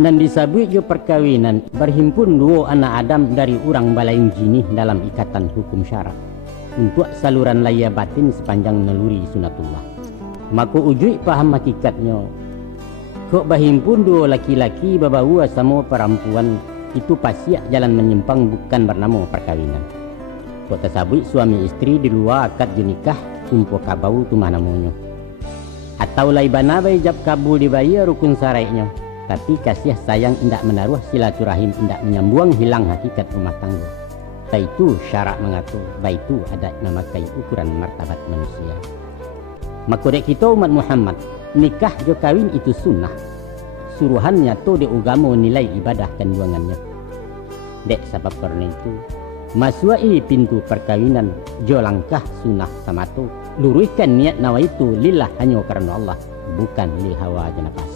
Nan disebut jo perkawinan berhimpun dua anak Adam dari orang balain jinih dalam ikatan hukum syarak untuk saluran laya batin sepanjang naluri sunatullah. Maka ujui paham hakikatnya. Kok berhimpun dua laki-laki babawa sama perempuan itu pasti jalan menyimpang bukan bernama perkawinan. Kok tersebut suami istri di luar akad jenikah kumpul kabau tu mana namanya. Atau laibana bayjab kabul dibayar rukun syarai'nya. Tapi kasih sayang indak menaruh silaturahim indak menyambung hilang hakikat rumah tangga. Baitu syarak mengatur, baitu adat memakai ukuran martabat manusia. Maka dek kita umat Muhammad, nikah jo kawin itu sunnah. Suruhannya tu di agama nilai ibadah kandungannya. Dek sebab karena itu, masuai pintu perkawinan jo langkah sunnah sama tu. Luruskan niat nawa itu lillah hanya karena Allah, bukan lil hawa janafas.